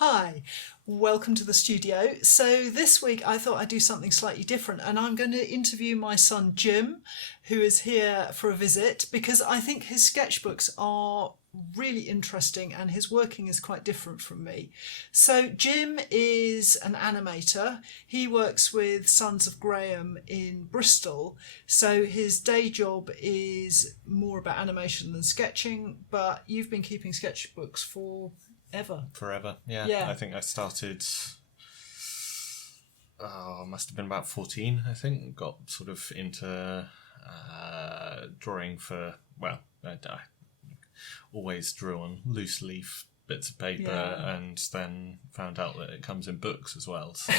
Hi, welcome to the studio. So this week I thought I'd do something slightly different, and I'm going to interview my son Jim, who is here for a visit, because I think his sketchbooks are really interesting and his working is quite different from me. So Jim is an animator. He works with Sons of Graham in Bristol. So his day job is more about animation than sketching, but you've been keeping sketchbooks for Forever, yeah. I think I started, must have been about 14, I think. Got sort of into drawing for, I always drew on loose leaf bits of paper and then found out that it comes in books as well. So,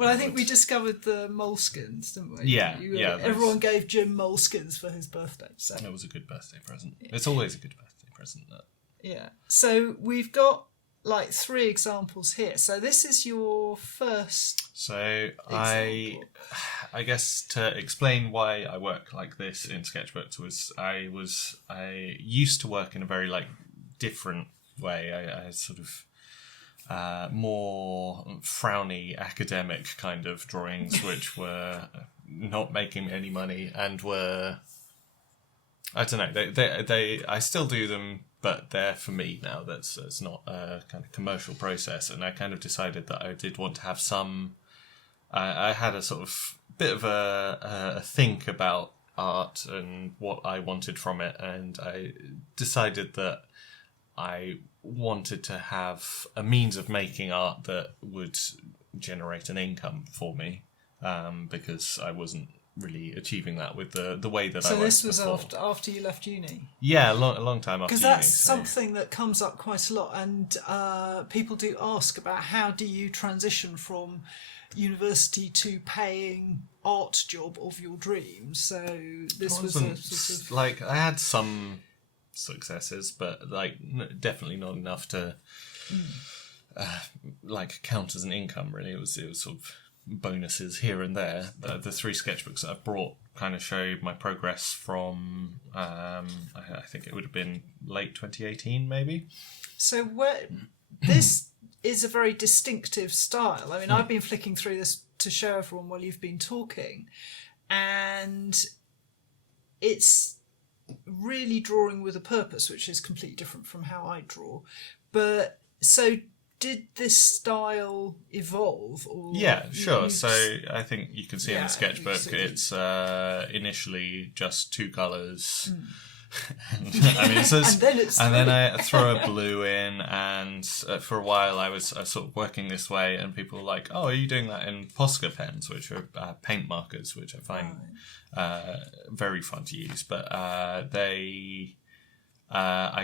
I think we discovered the moleskins, didn't we? Yeah, everyone gave Jim moleskins for his birthday. So it was a good birthday present. Yeah. It's always a good birthday present, that. Yeah. So we've got like 3 examples here. So this is your first. So I guess to explain why I work like this in sketchbooks was I used to work in a very different way. I sort of more frowny academic kind of drawings, which were not making me any money and were, I don't know, they I still do them, but they're for me now. It's not a kind of commercial process, and I kind of decided that I did want to have some. I had a sort of bit of a think about art and what I wanted from it, and I decided that I wanted to have a means of making art that would generate an income for me, because I wasn't really achieving that with the way that I worked. So this was before. after you left uni? Yeah, a long time after uni. Because that's something that comes up quite a lot, and people do ask about how do you transition from university to paying art job of your dreams. So this was a sort of... I had some successes, but definitely not enough to count as an income, really. It was sort of bonuses here and there. The 3 sketchbooks that I've brought kind of show my progress from I think it would have been late 2018 maybe. So this is a very distinctive style. I mean, I've been flicking through this to show everyone while you've been talking, and it's really drawing with a purpose, which is completely different from how I draw. But so did this style evolve? Or yeah, sure. So I think you can see in the sketchbook it's initially just 2 colours. And then I throw a blue in, and for a while I was sort of working this way, and people were like, "Oh, are you doing that in Posca pens, which are paint markers, which I find very fun to use?" But I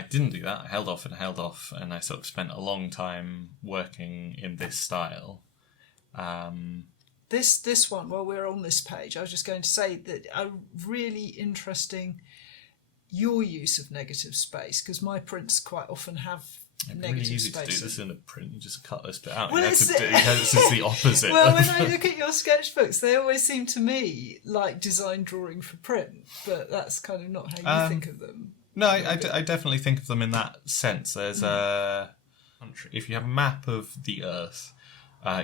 didn't do that. I held off, and I sort of spent a long time working in this style. This one, while we're on this page, I was just going to say that a really interesting your use of negative space, because my prints quite often have negative really easy space. To do this in a print. You just cut this bit out. Well, this is the opposite. Well, when I look at your sketchbooks, they always seem to me like design drawing for print, but that's kind of not how you think of them. No, I definitely think of them in that sense. There's a country. If you have a map of the Earth,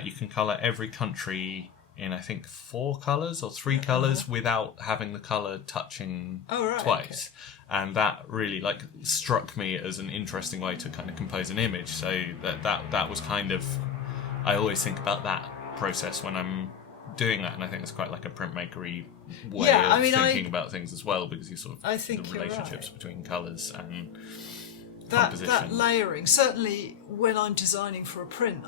you can colour every country in, I think, 4 colours or 3 colours without having the colour touching twice. Okay. And that really struck me as an interesting way to kind of compose an image. So that was kind of, I always think about that process when I'm doing that, and I think it's quite like a printmaker-y way of thinking about things as well, because you sort of the relationships between colours and composition. That layering, certainly when I'm designing for a print,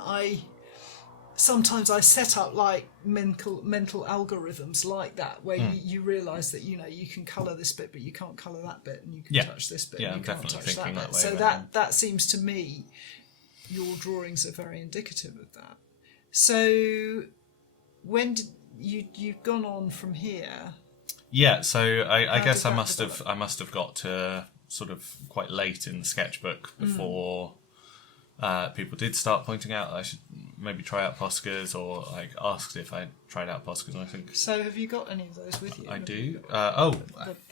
sometimes I set up mental algorithms like that, where you realise that you can colour this bit, but you can't colour that bit, and you can touch this bit, and you can't touch that bit. So that seems to me, your drawings are very indicative of that. So when did you've gone on from here? Yeah, so I guess I must have got to sort of quite late in the sketchbook before. People did start pointing out that I should maybe try out Poscas, or asked if I tried out Poscas, and I think... So have you got any of those with you? I do. I don't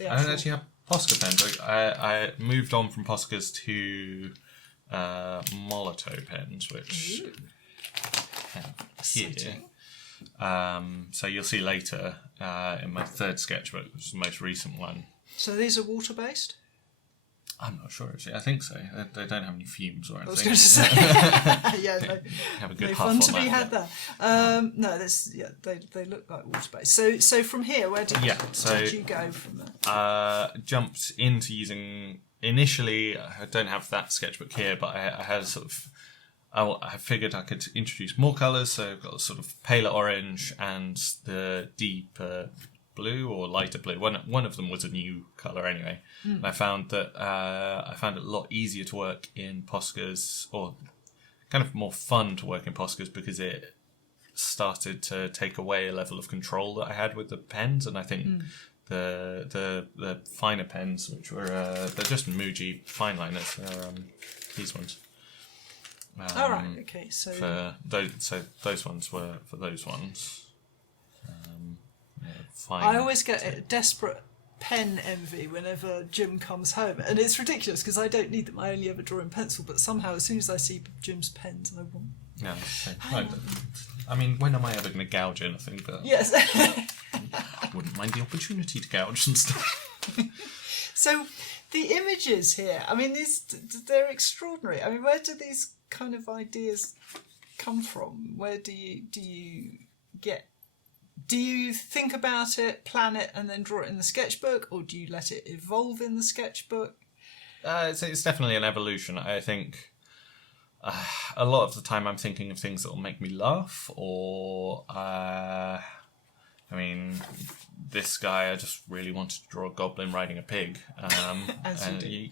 actually have Posca pens. I moved on from Poscas to Molotow pens, which I have here. Exciting. So you'll see later in my third sketchbook, which is the most recent one. So these are water-based? I'm not sure, actually. I think so. They don't have any fumes or anything. I was going to say. Yeah, no, Have a good no huff fun on to be that, had there. No, they look like water-based. So from here, where did you go from there? Jumped into using... Initially, I don't have that sketchbook here, but I had a sort of... I figured I could introduce more colours, so I've got a sort of paler orange and the deeper blue or lighter blue. One of them was a new colour anyway. And I found that I found it a lot easier to work in Poscas, or kind of more fun to work in Poscas, because it started to take away a level of control that I had with the pens, and I think the finer pens, which were they're just Muji fine liners, they're these ones. All right, okay. So those ones were for those ones. Fine. I always get a desperate pen envy whenever Jim comes home, and it's ridiculous because I don't need them. I only ever draw in pencil, but somehow as soon as I see Jim's pens, I want. Yeah. I mean, when am I ever going to gouge anything? But yes. I wouldn't mind the opportunity to gouge and stuff. So the images here, I mean, they're extraordinary. I mean, where do these kind of ideas come from? Where do you get? Do you think about it, plan it, and then draw it in the sketchbook, or do you let it evolve in the sketchbook? It's definitely an evolution. I think a lot of the time I'm thinking of things that will make me laugh, or I mean, this guy, I just really wanted to draw a goblin riding a pig. As you do.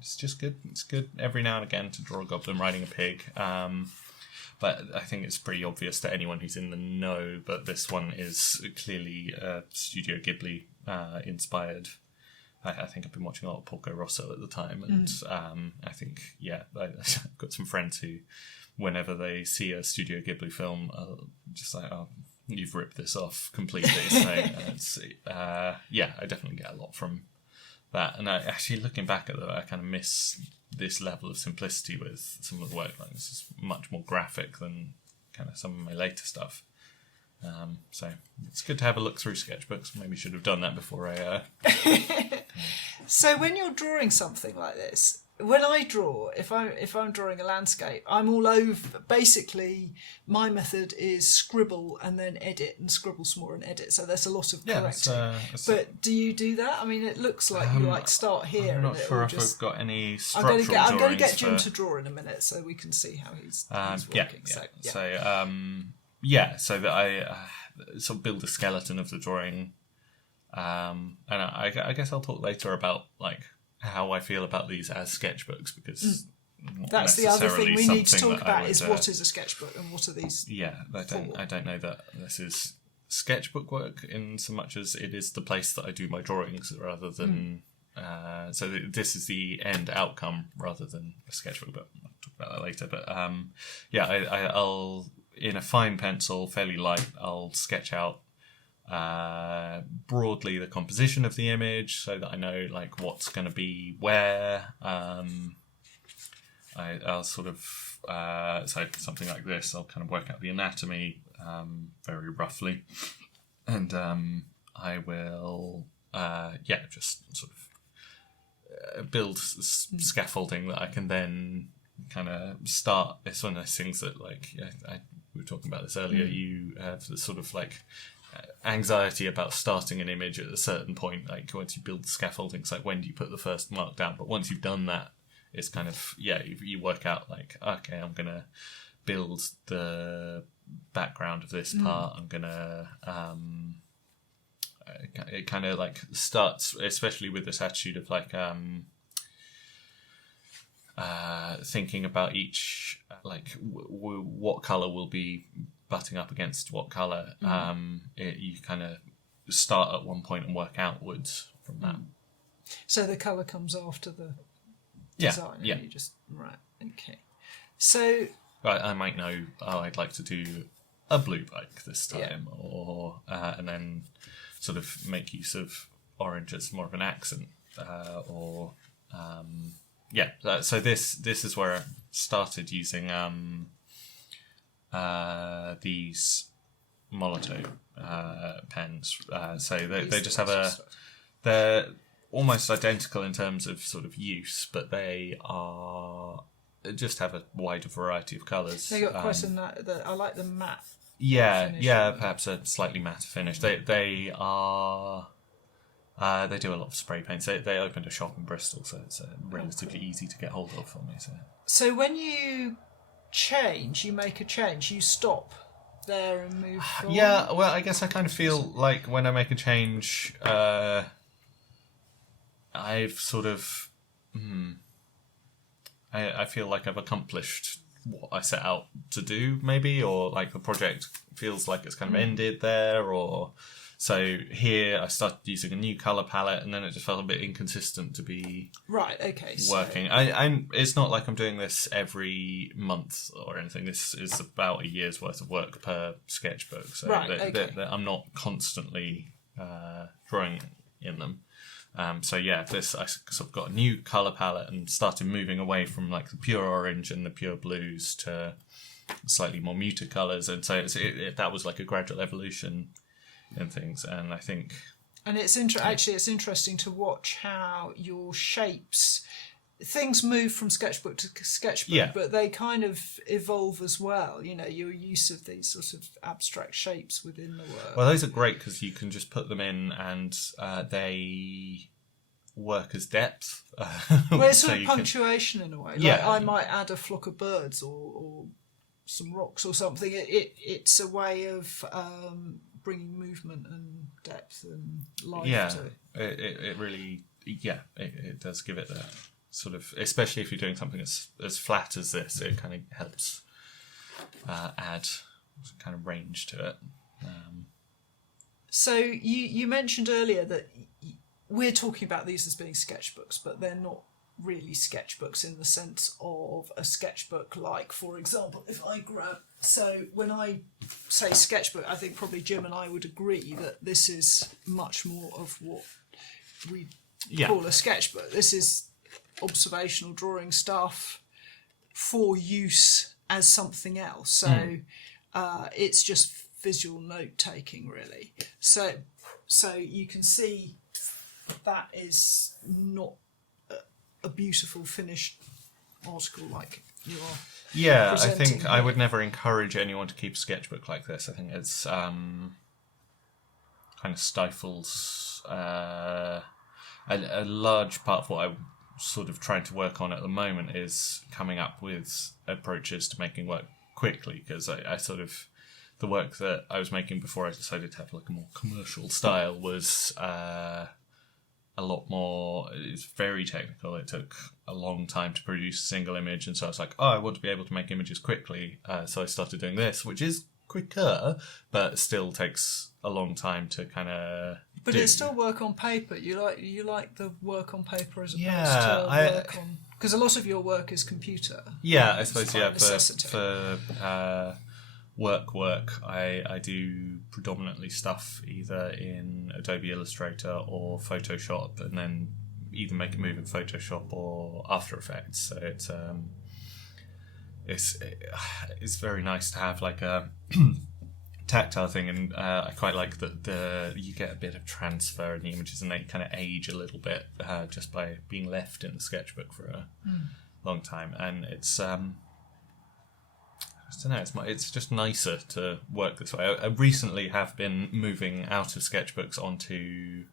It's just good. It's good every now and again to draw a goblin riding a pig. But I think it's pretty obvious to anyone who's in the know, but this one is clearly Studio Ghibli inspired. I think I've been watching a lot of Porco Rosso at the time, and I think, I've got some friends who, whenever they see a Studio Ghibli film, are just like, oh, you've ripped this off completely. So, I definitely get a lot from that. And actually, looking back at that, I kind of miss this level of simplicity with some of the work. Like, this is much more graphic than kind of some of my later stuff. So it's good to have a look through sketchbooks. Maybe should have done that before I... So when you're drawing something like this, when I draw, if I'm drawing a landscape, I'm all over. Basically, my method is scribble and then edit, and scribble some more and edit. So there's a lot of correcting. But do you do that? I mean, it looks like you start here. I'm not sure if I've got any structural drawings. I'm going to get Jim to draw in a minute, so we can see how he's working. So that I sort of build a skeleton of the drawing, and I guess I'll talk later about like how I feel about these as sketchbooks, because that's the other thing we need to talk about is what is a sketchbook and what are these. Yeah, I don't know that this is sketchbook work in so much as it is the place that I do my drawings, rather than. So this is the end outcome rather than a sketchbook, but I'll talk about that later. But I'll in a fine pencil, fairly light, I'll sketch out broadly the composition of the image so that I know like what's going to be where. I'll sort of so something like this, I'll kind of work out the anatomy very roughly, and I will just sort of build scaffolding that I can then kind of start. It's one of those things that we were talking about this earlier. You have the sort of like anxiety about starting an image at a certain point. Like once you build the scaffolding, it's like, when do you put the first mark down? But once you've done that, it's kind of you work out like, okay, I'm gonna build the background of this part. I'm gonna it kind of like starts, especially with this attitude of like thinking about each like what color will be butting up against what color. You kind of start at one point and work outwards from that. So the color comes after the design. Yeah. And you just okay. So I might know. Oh, I'd like to do a blue bike this time, or and then sort of make use of orange as more of an accent, or So this is where I started using these Molotow pens. So they just have they're almost identical in terms of sort of use, but they just have a wider variety of colours. They got quite I like the matte. Perhaps a slightly matte finish. They are. They do a lot of spray paints. They opened a shop in Bristol, so it's relatively easy to get hold of for me. So when you make a change, you stop there and move forward? Yeah, well, I guess I kind of feel like when I make a change, I've sort of... I feel like I've accomplished what I set out to do, maybe, or like the project feels like it's kind of ended there, or... So here I started using a new colour palette, and then it just felt a bit inconsistent to be working. It's not like I'm doing this every month or anything. This is about a year's worth of work per sketchbook. So I'm not constantly drawing in them. I sort of got a new colour palette and started moving away from like the pure orange and the pure blues to slightly more muted colours. And so that was like a gradual evolution and things, and I think, and it's it's interesting to watch how your things move from sketchbook to sketchbook, but they kind of evolve as well. You know, your use of these sort of abstract shapes within the work. Well, those are great because you can just put them in, and they work as depth. Well, it's sort of punctuation in a way. Like I might add a flock of birds or some rocks or something. It's a way of bringing movement and depth and life to it. It really, it does give it that sort of, especially if you're doing something as flat as this, it kind of helps add kind of range to it. So you mentioned earlier that we're talking about these as being sketchbooks, but they're not really sketchbooks in the sense of a sketchbook, like, for example, if I grab... So when I say sketchbook, I think probably Jim and I would agree that this is much more of what we call a sketchbook. This is observational drawing stuff for use as something else. So it's just visual note-taking, really. So you can see that is not a beautiful finished article like you are. Yeah, I think I would never encourage anyone to keep a sketchbook like this. I think it's kind of stifles a large part of what I'm sort of trying to work on at the moment is coming up with approaches to making work quickly, because I sort of, the work that I was making before I decided to have like a more commercial style was a lot more, it's very technical. It took a long time to produce a single image, and so I was like, I want to be able to make images quickly. So I started doing this, which is quicker, but still takes a long time to kind of. But it's still work on paper. You like the work on paper as opposed to work on, because a lot of your work is computer. Yeah, I suppose for work, I do predominantly stuff either in Adobe Illustrator or Photoshop, and then either make a move in Photoshop or After Effects. So it's very nice to have like a tactile thing, and I quite like that you get a bit of transfer in the images, and they kind of age a little bit just by being left in the sketchbook for a long time, and it's. I don't know, it's just nicer to work this way. I recently have been moving out of sketchbooks onto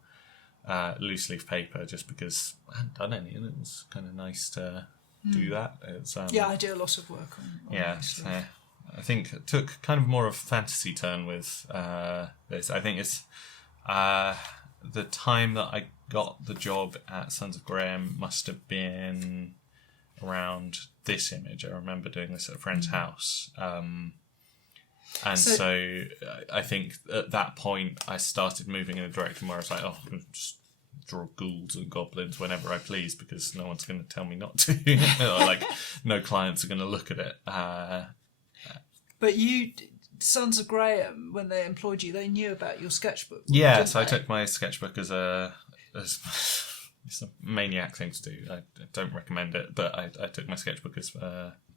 loose leaf paper just because I hadn't done any, and it was kind of nice to do that. It's, I do a lot of work on so I think it took kind of more of a fantasy turn with this. I think it's the time that I got the job at Sons of Graham must have been around this image. I remember doing this at a friend's house, and so I think at that point I started moving in a direction where I was like, I'm going to just draw ghouls and goblins whenever I please, because no one's going to tell me not to. Or like no clients are going to look at it. But you, Sons of Graham, when they employed you, they knew about your sketchbook. Yeah, so I took my sketchbook as it's a maniac thing to do. I don't recommend it, but I took my sketchbook as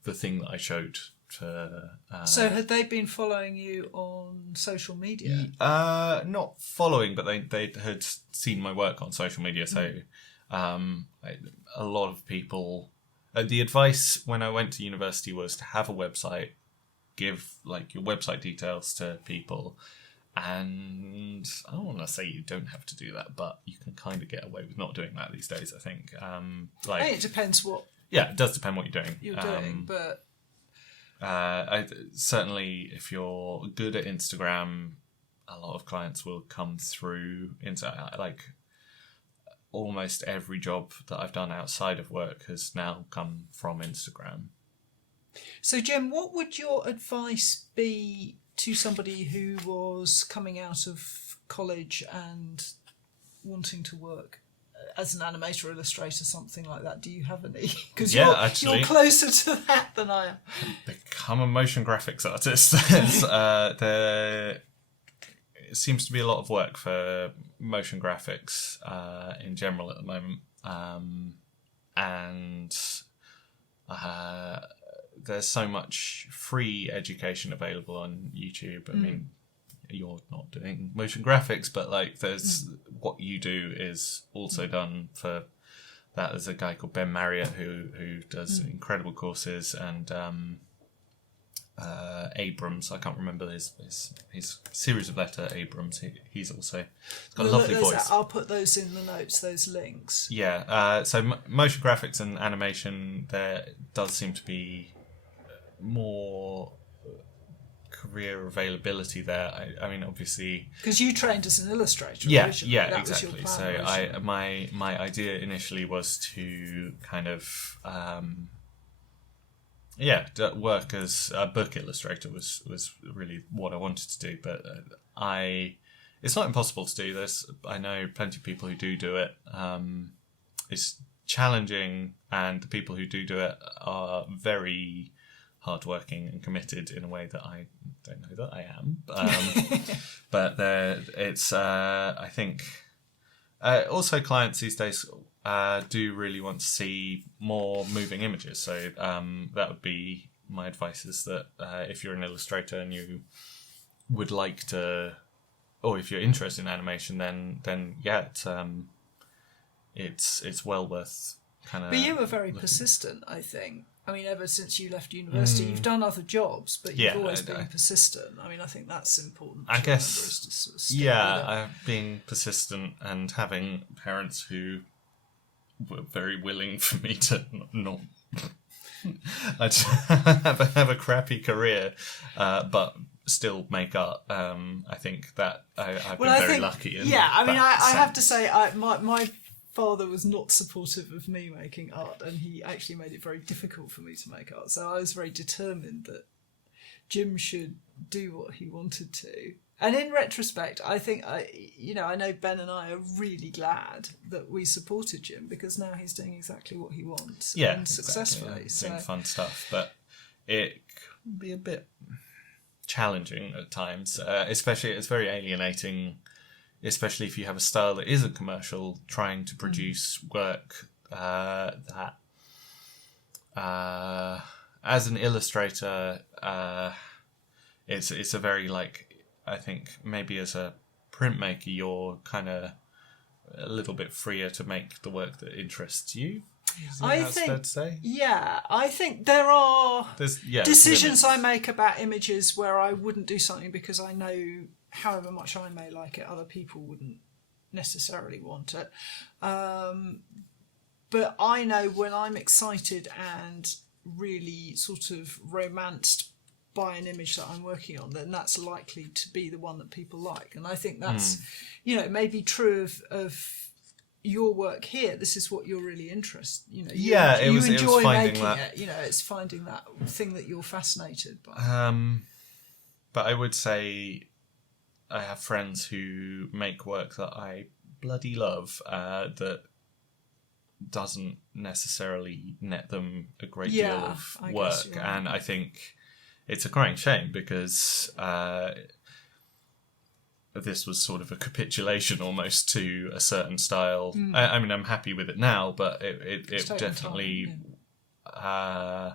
the thing that I showed to. So had they been following you on social media? Not following, but they had seen my work on social media. So a lot of people. The advice when I went to university was to have a website, give like your website details to people. And I don't want to say you don't have to do that, but you can kind of get away with not doing that these days, I think. I think it depends what Yeah, it does depend what you're doing. But certainly, if you're good at Instagram, a lot of clients will come through. Like almost every job that I've done outside of work has now come from Instagram. So, Jim, what would your advice be to somebody who was coming out of college and wanting to work as an animator, illustrator, something like that? Do you have any? Because you're closer to that than I am. Become a motion graphics artist. It seems to be a lot of work for motion graphics in general at the moment. And there's so much free education available on YouTube. I mean, you're not doing motion graphics, but like there's what you do is also done for that. There's a guy called Ben Marriott who does incredible courses, and Abrams, I can't remember his series of letter Abrams. He's also got a lovely voice. I'll put those in the notes, those links. Yeah, so motion graphics and animation, there does seem to be more career availability there. I mean, obviously, because you trained as an illustrator. Yeah, originally. yeah, That exactly. Was your plan So my idea initially was to kind of work as a book illustrator was really what I wanted to do. But it's not impossible to do this. I know plenty of people who do it. It's challenging, and the people who do it are very hardworking and committed in a way that I don't know that I am. But it's I think also clients these days do really want to see more moving images. So that would be my advice, is that if you're an illustrator and you would like to, or if you're interested in animation, then yeah, it's well worth kind of. But you were very persistent, I think. I mean, ever since you left university, you've done other jobs, but you've always been persistent. I mean, I think that's important. I guess, to sort of stick with it. Being persistent and having parents who were very willing for me to not have a crappy career, but still make art. I think that I've been very lucky. I have to say, my father was not supportive of me making art, and he actually made it very difficult for me to make art. So I was very determined that Jim should do what he wanted to. And in retrospect, I think I know Ben and I are really glad that we supported Jim, because now he's doing exactly what he wants, and successfully. Exactly, doing fun stuff, but it can be a bit challenging at times. Especially, it's very alienating. Especially if you have a style that isn't commercial, trying to produce work that, as an illustrator, it's a very, like, I think maybe as a printmaker, you're kind of a little bit freer to make the work that interests you. I think there are decisions I make about images where I wouldn't do something because I know, however much I may like it, other people wouldn't necessarily want it. But I know when I'm excited and really sort of romanced by an image that I'm working on, then that's likely to be the one that people like. And I think that's, maybe true of your work here. This is what you're really interested. You enjoy making it. It's finding that thing that you're fascinated by. But I would say I have friends who make work that I bloody love, that doesn't necessarily net them a great deal of work. And I think it's a crying shame, because this was sort of a capitulation almost to a certain style. I mean, I'm happy with it now, but it definitely. I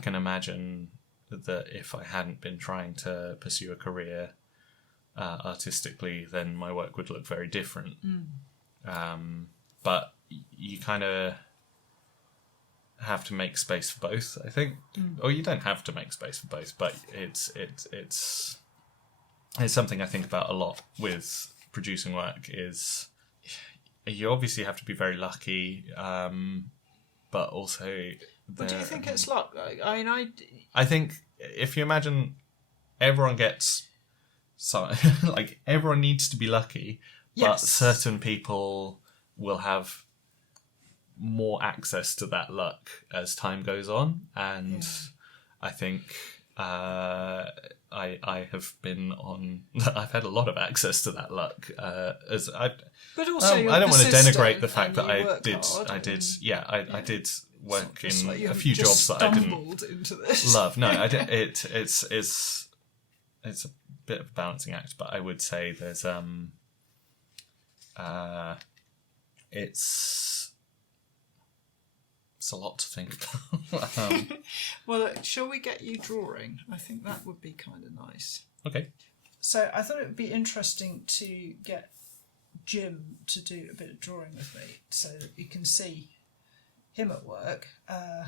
can imagine that if I hadn't been trying to pursue a career artistically, then my work would look very different. But you kind of have to make space for both, I think. Or you don't have to make space for both, but it's something I think about a lot with producing work. Is you obviously have to be very lucky, but also. But do you think it's luck? I mean, I think if you imagine everyone gets like everyone needs to be lucky, but certain people will have more access to that luck as time goes on, and I think I have been on. I've had a lot of access to that luck. But also, I don't want to denigrate the fact that I did work in a few jobs that I didn't into this. love. No, I did, it's a bit of a balancing act, but I would say there's it's a lot to think about. Well, shall we get you drawing? I think that would be kind of nice. Okay. So I thought it would be interesting to get Jim to do a bit of drawing with me so that you can see him at work and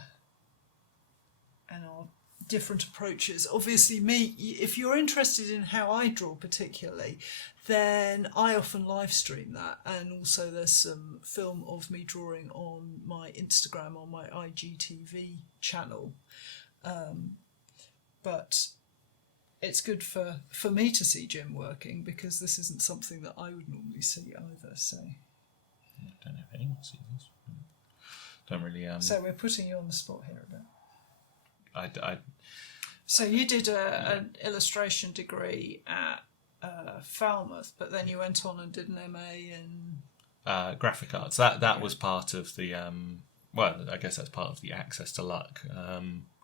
our different approaches. Obviously, if you're interested in how I draw particularly, then I often live stream that, and also there's some film of me drawing on my Instagram, on my IGTV channel. But it's good for me to see Jim working, because this isn't something that I would normally see either. So I don't know if anyone sees this. Don't really. So we're putting you on the spot here a bit. I So you did an illustration degree at Falmouth, but then you went on and did an MA in graphic arts. That was part of the well, I guess that's part of the access to luck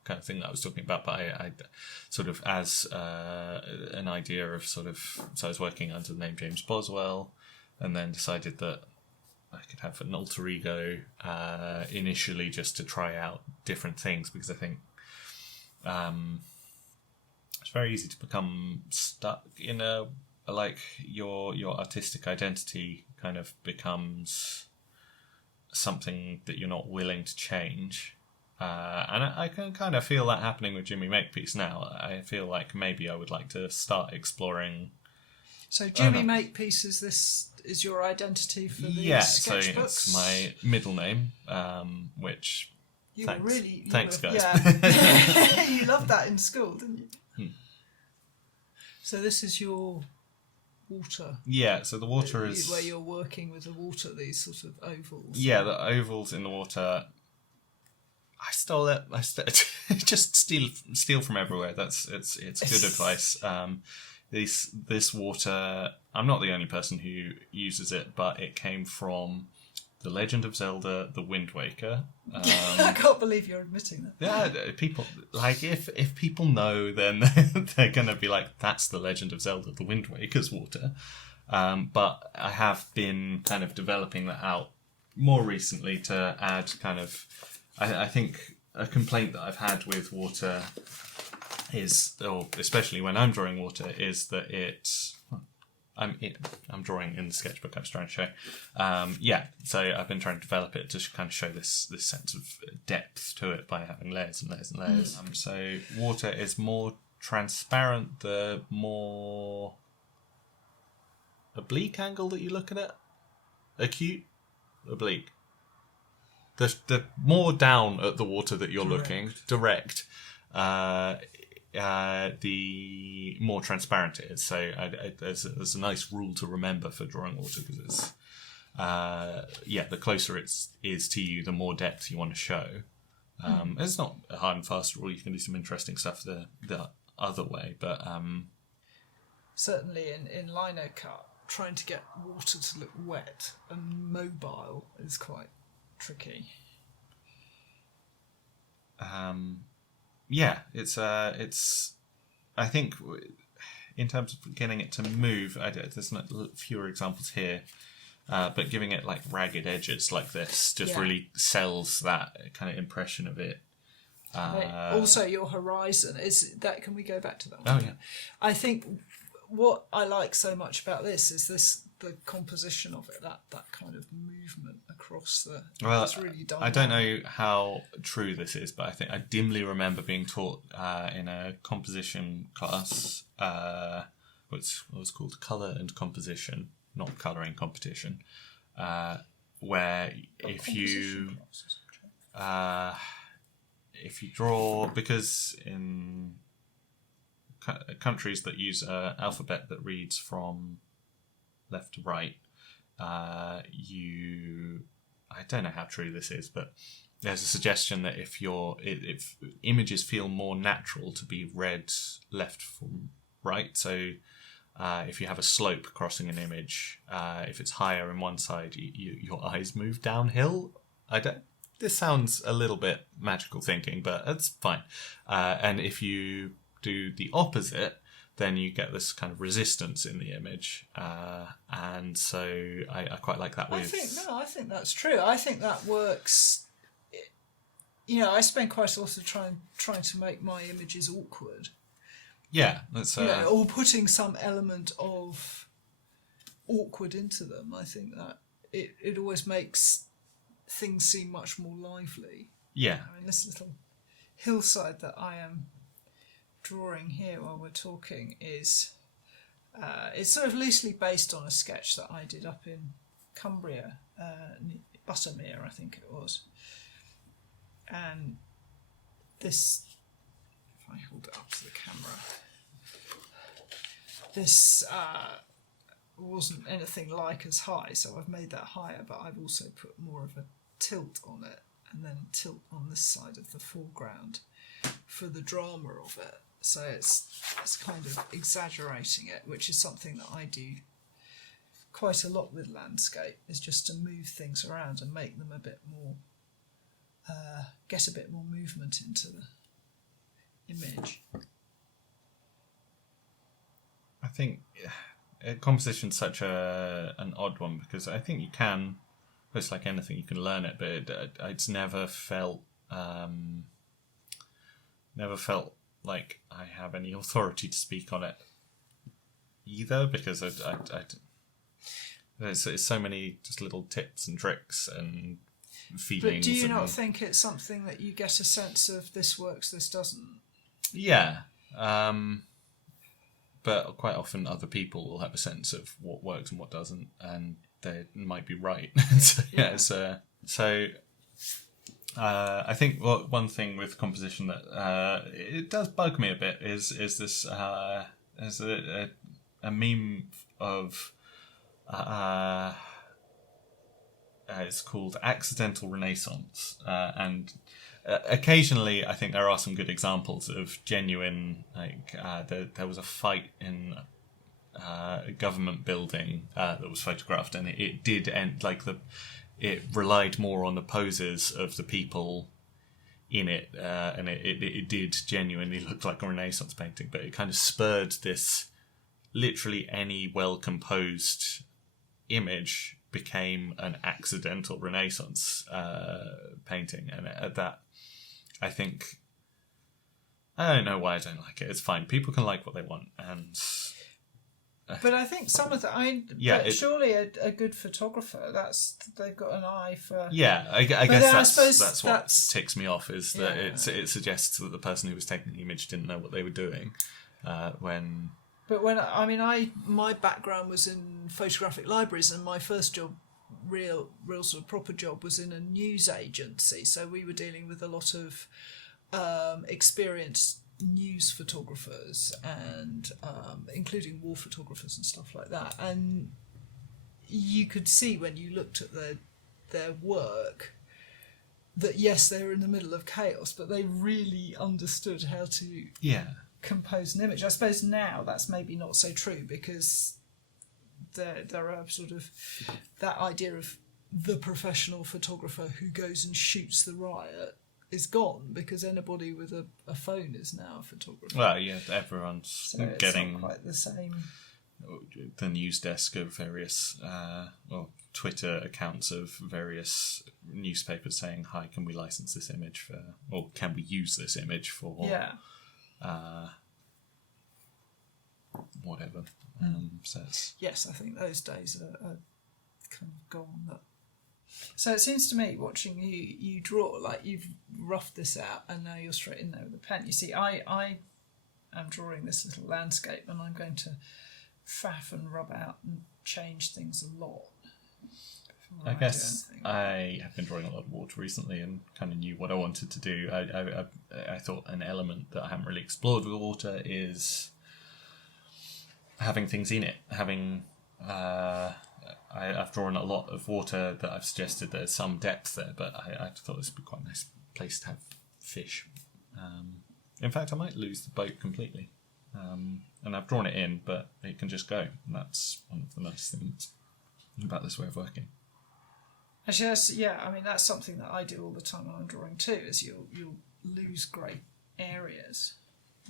kind of thing that I was talking about. But I sort of as an idea of sort of, so I was working under the name James Boswell, and then decided that I could have an alter ego initially just to try out different things, because I think it's very easy to become stuck in a, like your artistic identity kind of becomes something that you're not willing to change. And I can kind of feel that happening with Jimmy Makepeace now. I feel like maybe I would like to start exploring. So Jimmy Makepeace is your identity for the sketchbooks? So it's my middle name, which thanks guys. Yeah. You loved that in school, didn't you? So this is your water. Yeah, so the water is where you're working with the water, these sort of ovals. Yeah, the ovals in the water. I stole it. Just steal from everywhere. It's good advice. This water, I'm not the only person who uses it, but it came from The Legend of Zelda: The Wind Waker. I can't believe you're admitting that. Yeah, people like if people know, then they're gonna be like, that's The Legend of Zelda: The Wind Waker's water. But I have been kind of developing that out more recently to add kind of. I think a complaint that I've had with water is, or especially when I'm drawing water, is that I'm drawing in the sketchbook I was trying to show. So I've been trying to develop it to kind of show this sense of depth to it by having layers and layers and layers. So water is more transparent the more oblique angle that you look at it. Acute, oblique. The more down at the water that you're looking, direct, the more transparent it is. So there's a nice rule to remember for drawing water, because it's the closer it is to you, the more depth you want to show. It's not a hard and fast rule. You can do some interesting stuff the other way, but certainly in lino cut, trying to get water to look wet and mobile is quite tricky. It's I think in terms of getting it to move, there's not fewer examples here, but giving it like ragged edges like this just really sells that kind of impression of it. Also, your horizon is that. Can we go back to that one? Oh yeah. I think what I like so much about this is the composition of it, that kind of movement across the. Well, it's really done. I don't know how true this is, but I think I dimly remember being taught in a composition class, which was called colour and composition, not colouring competition, where if you draw, because in countries that use an alphabet that reads from left to right, I don't know how true this is, but there's a suggestion that if images feel more natural to be read left from right, so if you have a slope crossing an image, if it's higher on one side, your eyes move downhill. This sounds a little bit magical thinking, but it's fine. And if you do the opposite, then you get this kind of resistance in the image, and so I quite like that. I think that's true. I think that works. I spend quite a lot of time trying to make my images awkward. Yeah, that's or putting some element of awkward into them. I think that it always makes things seem much more lively. Yeah. I mean, this little hillside that I am drawing here while we're talking is it's sort of loosely based on a sketch that I did up in Cumbria, Buttermere, I think it was. And this, if I hold it up to the camera, this wasn't anything like as high, so I've made that higher, but I've also put more of a tilt on it, and then tilt on this side of the foreground for the drama of it. So it's kind of exaggerating it, which is something that I do quite a lot with landscape, is just to move things around and make them a bit more, get a bit more movement into the image. I think composition's such an odd one, because I think you can, it's like anything, you can learn it, but it's never felt like I have any authority to speak on it either, because it's so many just little tips and tricks and feelings. But do you not think it's something that you get a sense of, this works, this doesn't? Yeah. But quite often other people will have a sense of what works and what doesn't, and they might be right. I think one thing with composition that it does bug me a bit is this as a meme of it's called Accidental Renaissance, and occasionally I think there are some good examples of genuine, like there was a fight in a government building that was photographed, and it did end like it relied more on the poses of the people in it, and it did genuinely look like a Renaissance painting, but it kind of spurred this, literally any well-composed image became an accidental Renaissance painting, and that, I think, I don't know why I don't like it. It's fine. People can like what they want, and but I think some of surely a good photographer, they've got an eye for. Yeah, I guess that's what ticks me off, is that it suggests that the person who was taking the image didn't know what they were doing when. But my background was in photographic libraries, and my first job, real sort of proper job, was in a news agency. So we were dealing with a lot of experienced news photographers, and including war photographers and stuff like that. And you could see when you looked at their work that yes, they were in the middle of chaos, but they really understood how to compose an image. I suppose now that's maybe not so true, because there are sort of that idea of the professional photographer who goes and shoots the riot is gone because anybody with a phone is now a photographer. Well, yeah, everyone's So it's getting not quite the same. the news desk of various Twitter accounts of various newspapers saying, "Hi, can we license this image for, or can we use this image for whatever?" So yes, I think those days are kind of gone. But so it seems to me, watching you draw, like you've roughed this out and now you're straight in there with a pen. You see, I am drawing this little landscape and I'm going to faff and rub out and change things a lot. I guess I have been drawing a lot of water recently and kind of knew what I wanted to do. I thought an element that I haven't really explored with water is having things in it. I've drawn a lot of water that I've suggested there's some depth there, but I thought this would be quite a nice place to have fish. In fact, I might lose the boat completely. And I've drawn it in, but it can just go. And that's one of the nice things about this way of working. Actually, that's something that I do all the time when I'm drawing too, is you'll lose great areas.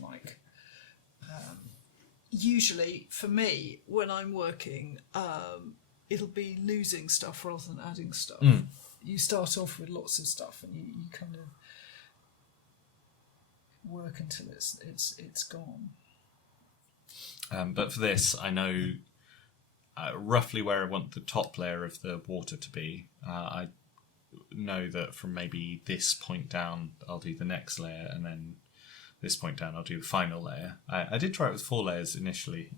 Like, usually for me, when I'm working, it'll be losing stuff rather than adding stuff. You start off with lots of stuff and you kind of work until it's gone. But for this, I know roughly where I want the top layer of the water to be. I know that from maybe this point down, I'll do the next layer, and then this point down, I'll do the final layer. I did try it with 4 layers initially,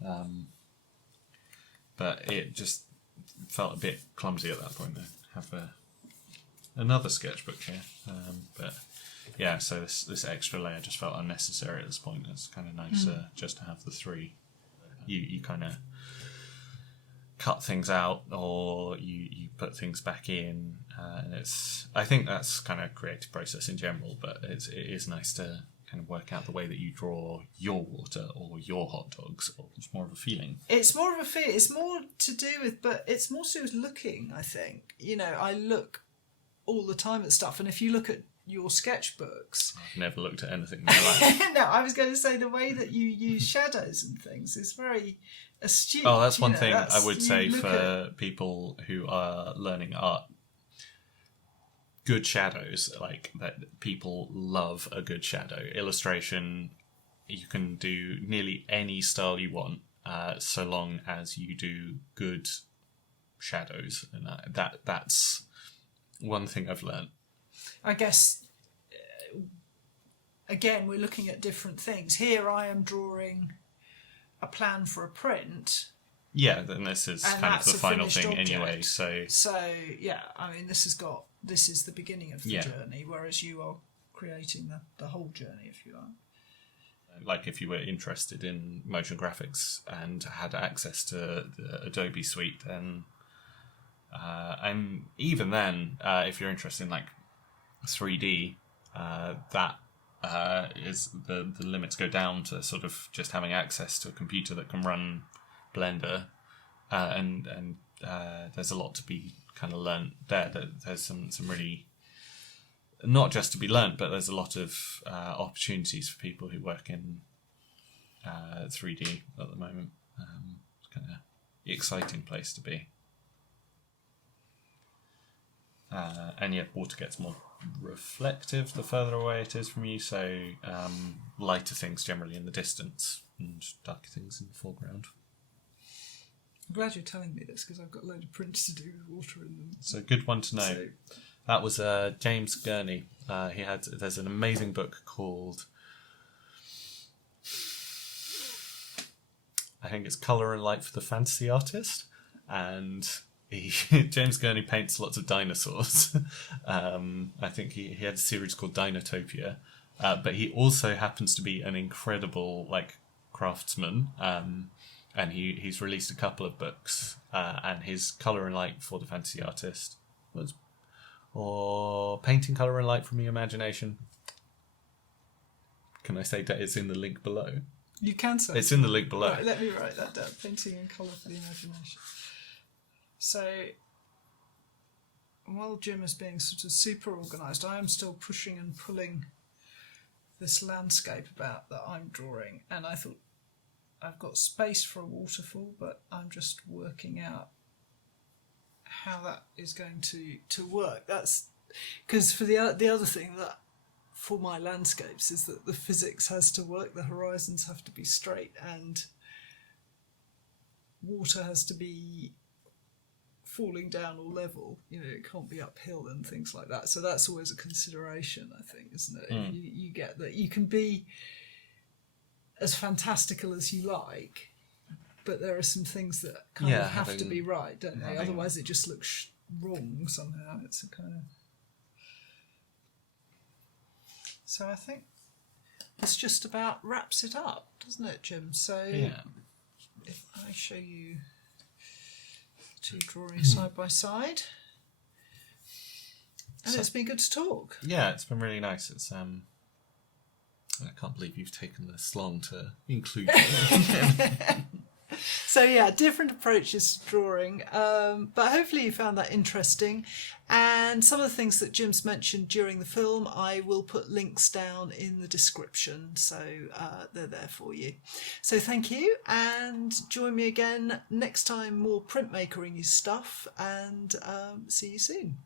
but it just felt a bit clumsy at that point. I have another sketchbook here, but yeah, so this extra layer just felt unnecessary at this point. It's kind of nicer just to have the 3. You kind of cut things out, or you put things back in, and I think that's kind of a creative process in general, but it is nice to kind of work out the way that you draw your water or your hot dogs, or it's more of a feeling. It's more of a feel. It's more to do with, but it's more to do with looking, I think. I look all the time at stuff, and if you look at your sketchbooks... I've never looked at anything in my life. No, I was going to say the way that you use shadows and things is very astute. Oh, that's one thing I would say for people who are learning art. Good shadows, like that, people love a good shadow. Illustration, you can do nearly any style you want, so long as you do good shadows, and that's one thing I've learned. I guess, again, we're looking at different things. Here I am drawing a plan for a print. Yeah, then this is kind of the final thing object. Anyway. So yeah, I mean, this is the beginning of the journey, whereas you are creating the whole journey, if you like. Like if you were interested in motion graphics and had access to the Adobe suite, then and even then, if you're interested in like 3D, that is the limits go down to sort of just having access to a computer that can run Blender, and there's a lot to be kind of learnt there. There's some really, not just to be learnt, but there's a lot of opportunities for people who work in 3D at the moment. It's kind of an exciting place to be. And yet water gets more reflective the further away it is from you, so lighter things generally in the distance and darker things in the foreground. I'm glad you're telling me this because I've got a load of prints to do with water in them. It's a good one to know. That was James Gurney. There's an amazing book called, I think it's Colour and Light for the Fantasy Artist, and James Gurney paints lots of dinosaurs. I think he had a series called Dinotopia, but he also happens to be an incredible craftsman, and he's released a couple of books, and his Colour and Light for the Fantasy Artist or Painting Colour and Light from Your Imagination. Can I say that it's in the link below? You can say. It's in the link below. Right, let me write that down. Painting in Colour for the Imagination. So, while Jim is being sort of super organised, I am still pushing and pulling this landscape about that I'm drawing, and I thought I've got space for a waterfall, but I'm just working out how that is going to work. That's because for the other thing that for my landscapes is that the physics has to work, the horizons have to be straight, and water has to be falling down or level. It can't be uphill and things like that. So that's always a consideration, I think, isn't it? If you get that you can be as fantastical as you like, but there are some things that kind of have to be right, don't they? Otherwise it just looks wrong somehow. It's a kind of... So I think this just about wraps it up, doesn't it, Jim? So if I show you two drawings side by side, and it's been good to talk. Yeah, it's been really nice. It's I can't believe you've taken this long to include it. So yeah, different approaches to drawing, but hopefully you found that interesting. And some of the things that Jim's mentioned during the film, I will put links down in the description, so they're there for you. So thank you, and join me again next time, more printmakering stuff, and see you soon.